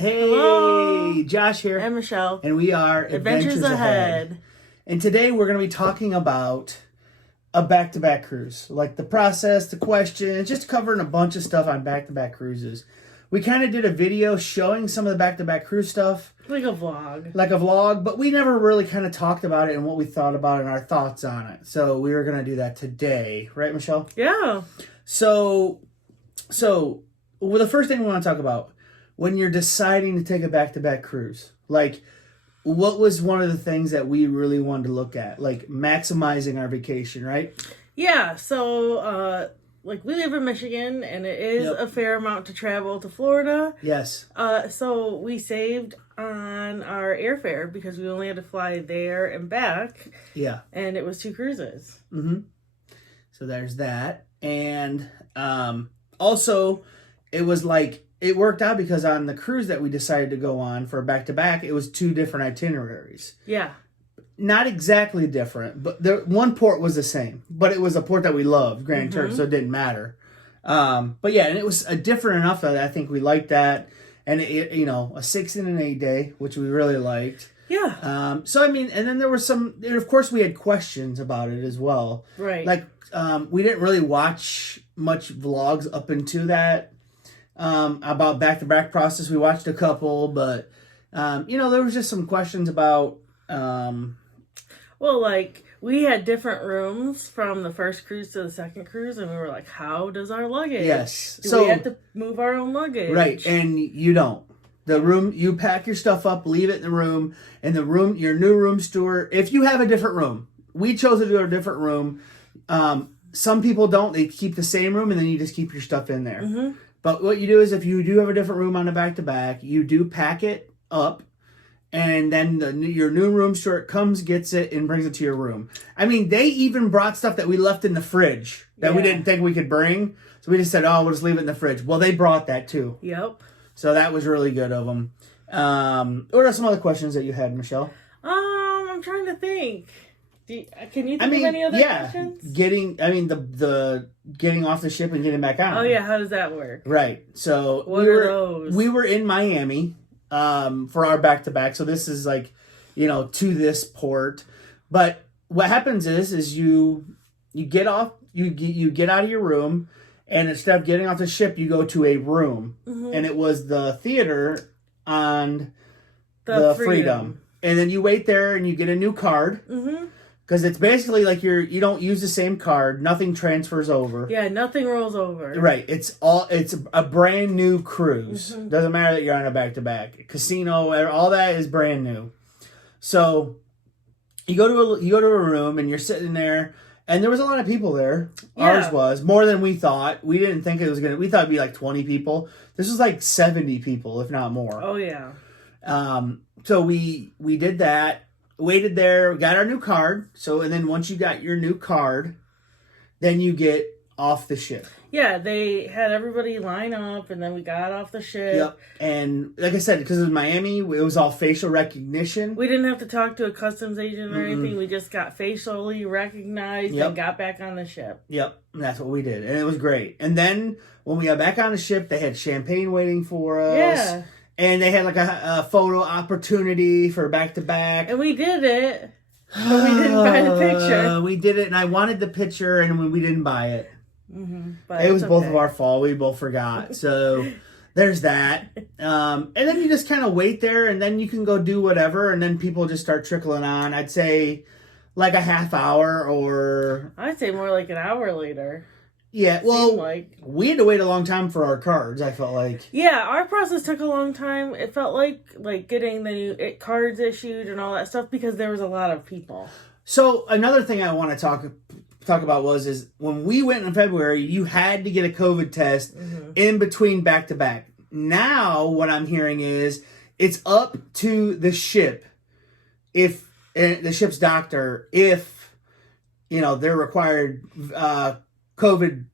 Hey, Hello. Josh here. And Michelle. And we are Adventures Ahead. And today we're going to be talking about a back-to-back cruise. Like the process, the questions, just covering a bunch of stuff on back-to-back cruises. We kind of did a video showing some of the back-to-back cruise stuff. Like a vlog. Like a vlog, but we never really kind of talked about it and what we thought about it and our thoughts on it. So we were going to do that today. Right, Michelle? Yeah. So well, the first thing we want to talk about, when you're deciding to take a back-to-back cruise, like what was one of the things that we really wanted to look at? Like maximizing our vacation, right? Yeah, so like we live in Michigan and it is a fair amount to travel to Florida. Yes. So we saved on our airfare because we only had to fly there and back. Yeah. And it was 2 cruises. Mm-hmm. So there's that. And also it was like, it worked out because on the cruise that we decided to go on for a back-to-back, it was 2 different itineraries. Yeah. Not exactly different, but one port was the same. But it was a port that we loved, Grand Turk, so it didn't matter. But yeah, and it was different enough that I think we liked that. And, a 6 and an 8 day, which we really liked. Yeah. So, I mean, and then there were some, and of course we had questions about it as well. Right. Like, we didn't really watch much vlogs up into that. About back-to-back process. We watched a couple, but, there was just some questions about... Well, like, we had different rooms from the first cruise to the second cruise, and we were like, how does our luggage? Yes. Do we have to move our own luggage? Right, and you don't. The room, you pack your stuff up, leave it in the room, and the room, your new room steward, if you have a different room, we chose to do a different room. Some people don't. They keep the same room, and then you just keep your stuff in there. Mm-hmm. But what you do is if you do have a different room on a back-to-back, you do pack it up, and then your new room steward comes, gets it, and brings it to your room. I mean, they even brought stuff that we left in the fridge that we didn't think we could bring. So we just said, we'll just leave it in the fridge. Well, they brought that too. Yep. So that was really good of them. What are some other questions that you had, Michelle? I'm trying to think. Can you think of any other questions? The getting off the ship and getting back on. Oh yeah, how does that work? Right. So what are those? We were in Miami for our back-to-back. So this is like, to this port. But what happens is you get off, you get out of your room, and instead of getting off the ship, you go to a room. Mm-hmm. And it was the theater on the Freedom. And then you wait there and you get a new card. Mm-hmm. Because it's basically like you don't use the same card. Nothing transfers over. Yeah, nothing rolls over. Right. It's a brand new cruise. Mm-hmm. Doesn't matter that you're on a back-to-back. Casino, all that is brand new. So you go to a room and you're sitting there, and there was a lot of people there. Yeah. Ours was more than we thought. We didn't think it was we thought it'd be like 20 people. This was like 70 people, if not more. Oh yeah. So we did that. Waited there, got our new card. And then once you got your new card, then you get off the ship. Yeah, they had everybody line up, and then we got off the ship. Yep. And like I said, because it was Miami, it was all facial recognition. We didn't have to talk to a customs agent or anything. We just got facially recognized and got back on the ship. Yep. And that's what we did. And it was great. And then when we got back on the ship, they had champagne waiting for us. Yeah. And they had like a photo opportunity for back-to-back. And we did it. But we didn't buy the picture. We did it, and I wanted the picture, and we didn't buy it. Mm-hmm, but it was both of our fault. We both forgot. So there's that. And then you just kind of wait there, and then you can go do whatever, and then people just start trickling on. I'd say like a half hour or... I'd say more like an hour later. Yeah, well, we had to wait a long time for our cards, I felt like. Yeah, our process took a long time. It felt like getting the new cards issued and all that stuff because there was a lot of people. So another thing I want to talk about is when we went in February, you had to get a COVID test in between back-to-back. Now what I'm hearing is it's up to the ship, if the ship's doctor, if they're required COVID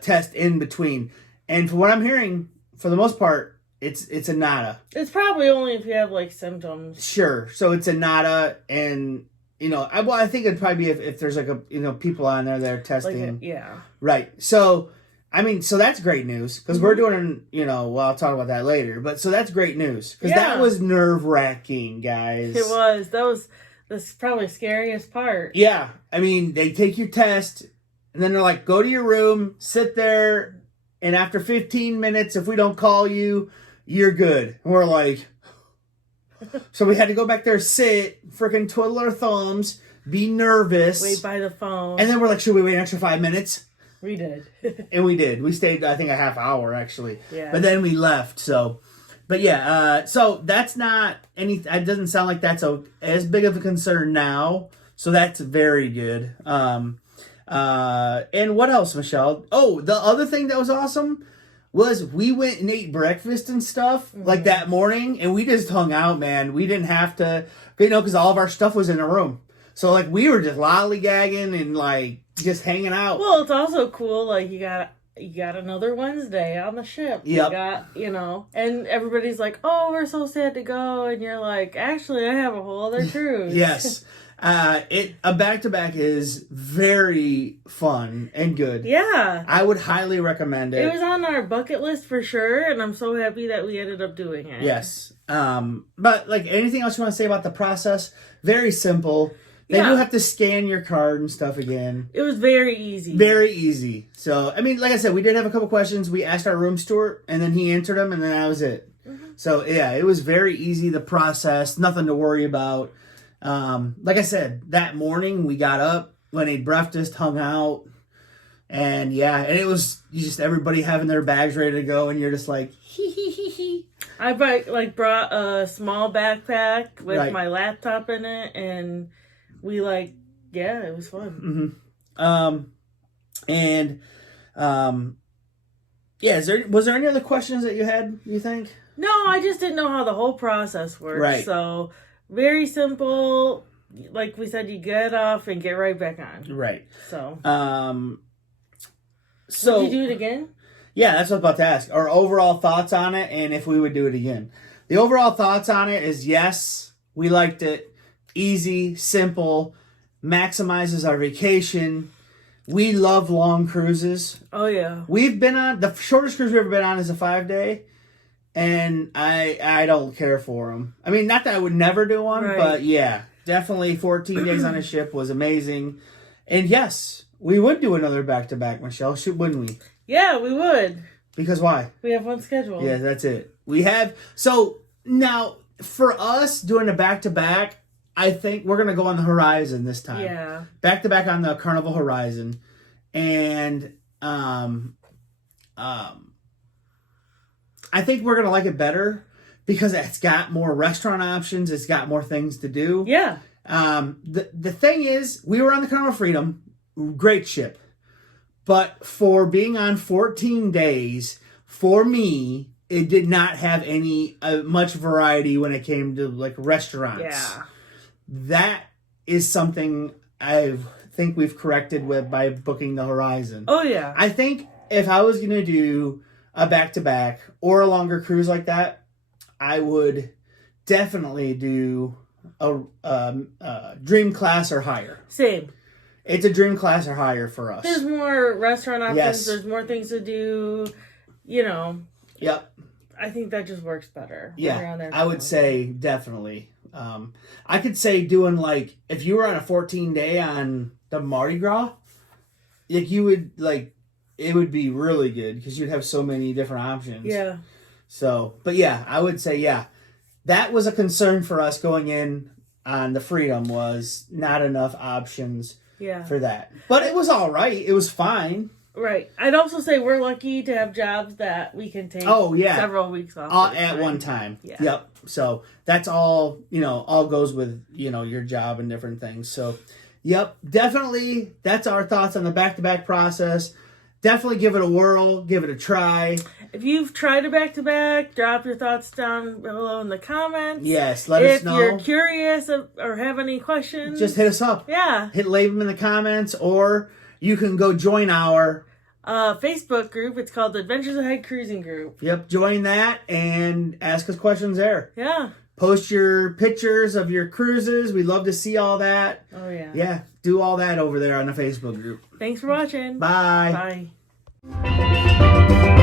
test in between. And for what I'm hearing, for the most part, it's a nada. It's probably only if you have like symptoms. Sure. So it's a nada, and I think it'd probably be if there's like people on there that are testing. Yeah. Right. So I mean, so that's great news because we're doing, well, I'll talk about that later. But so that's great news because that was nerve-wracking, guys. It was. That's probably the scariest part. Yeah. I mean, they take your test and then they're like, go to your room, sit there, and after 15 minutes, if we don't call you, you're good. And we're like, so we had to go back there, sit, freaking twiddle our thumbs, be nervous. Wait by the phone. And then we're like, should we wait an extra 5 minutes? We did. And we did. We stayed, I think, a half hour, actually. Yeah. But then we left, so... But yeah, so that's not any... It doesn't sound like that's as big of a concern now. So that's very good. And what else, Michelle? Oh, the other thing that was awesome was we went and ate breakfast and stuff like that morning. And we just hung out, man. We didn't have to... because all of our stuff was in a room. So, like, we were just lollygagging and, like, just hanging out. Well, it's also cool, like, you got another Wednesday on the ship. Yep. You got, and everybody's like, oh, we're so sad to go. And you're like, actually, I have a whole other cruise. Yes. A back-to-back is very fun and good. Yeah. I would highly recommend it. It was on our bucket list for sure, and I'm so happy that we ended up doing it. Yes. But, like, anything else you want to say about the process? Very simple. They do have to scan your card and stuff again. It was very easy. Very easy. So, I mean, like I said, we did have a couple questions. We asked our room steward, and then he answered them, and then that was it. Mm-hmm. So, yeah, it was very easy, the process. Nothing to worry about. Like I said, that morning we got up, went ate breakfast, hung out, and and it was just everybody having their bags ready to go, and you're just like, hee hee hee hee. I brought a small backpack with my laptop in it, and we it was fun. Was there any other questions that you had, you think? No, I just didn't know how the whole process works. Right. So, very simple. Like we said, you get off and get right back on. Right. So. So. Would you do it again? Yeah, that's what I was about to ask. Our overall thoughts on it and if we would do it again. The overall thoughts on it is yes, we liked it. Easy, simple, maximizes our vacation. We love long cruises. Oh, yeah. We've been on, the shortest cruise we've ever been on is a 5-day. And I don't care for them. I mean, not that I would never do one, but yeah, definitely 14 days on a ship was amazing. And yes, we would do another back-to-back, Michelle, wouldn't we? Yeah, we would. Because why? We have one scheduled. Yeah, that's it. We have, so now for us doing a back-to-back, I think we're going to go on the Horizon this time. Yeah. Back-to-back on the Carnival Horizon. And I think we're going to like it better because it's got more restaurant options. It's got more things to do. Yeah. The thing is, we were on the Carnival Freedom. Great ship. But for being on 14 days, for me, it did not have any much variety when it came to like restaurants. Yeah. That is something I think we've corrected by booking the Horizon. Oh, yeah. I think if I was going to do a back-to-back or a longer cruise like that, I would definitely do a dream class or higher. Same. It's a dream class or higher for us. There's more restaurant options. Yes. There's more things to do. Yep. I think that just works better. Yeah, I would say definitely. I could say doing like, if you were on a 14-day on the Mardi Gras, like you would like, it would be really good because you'd have so many different options. Yeah. So, but yeah, I would say, that was a concern for us going in on the Freedom was not enough options for that. But it was all right. It was fine. Right. I'd also say we're lucky to have jobs that we can take several weeks off at one time. Yeah. Yep. So that's all, all goes with, your job and different things. So, yep, definitely that's our thoughts on the back-to-back process. Definitely give it a whirl, give it a try. If you've tried a back-to-back, drop your thoughts down below in the comments. Yes, let us know. If you're curious or have any questions, just hit us up. Yeah. Leave them in the comments, or you can go join our Facebook group. It's called the Adventures Ahead Cruising Group. Yep, join that and ask us questions there. Yeah. Post your pictures of your cruises. We'd love to see all that. Oh, yeah. Yeah, do all that over there on the Facebook group. Thanks for watching. Bye. Bye. Bye.